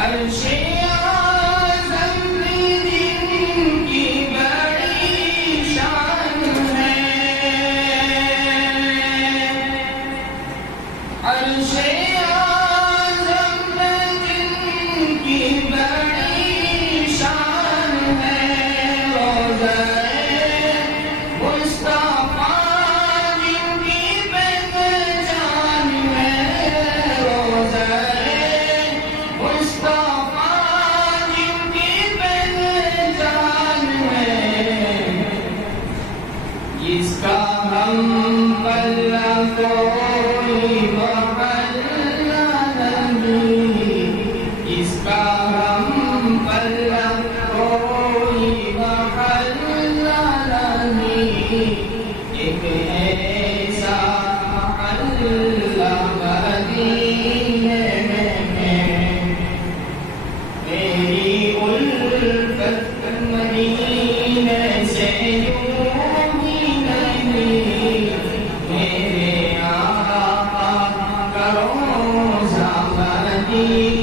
عرش اعظم جن کی بڑی شان ہے، عرش اعظم جن کی بڑی شان ہے، روضہ مصطفیٰ جن کی پہچان ہے، روضہ مصطفیٰ جن کی پہچان ہے، اس کا ہم پلہ کوئی محلہ نہیں، اس کا ہم پلہ کوئی محلہ نہیں، ایک ایسا محلہ مدینے میں، میری الفت مدینے سے یوں ہی نہیں، میرے آقا کا روضہ مدینے